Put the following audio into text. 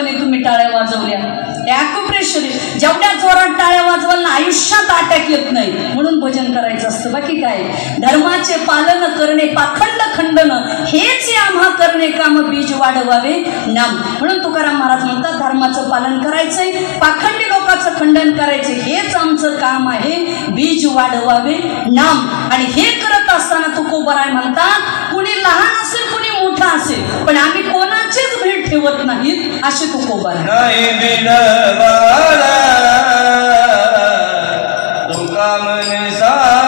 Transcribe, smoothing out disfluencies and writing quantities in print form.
म्हणे तुम्ही टाळ्या वाजवल्या. ॲक्युप्रेशर जेवढ्या जोरात टाळ्या वाजवाल ना आयुष्यात अटॅक येत नाही. म्हणून भजन करायचं असतं, बाकी काय. धर्माचे पालन करणे पाखंड खंडन हेच आम्हा करणे काम बीज वाढवावे नाम. म्हणून तुकाराम महाराज म्हणतात धर्माचं पालन करायचंय, पाखंडी लोकांचं खंडन करायचे, हेच आमचं काम आहे, बीज वाढवावे नाम. आणि हे करत असताना तुकोबाराय म्हणतात कुणी लहान असेल कुणी मोठा असेल पण आम्ही कोणाचीच भेट ठेवत नाहीत असे तुकोबाराय. तुका मन सा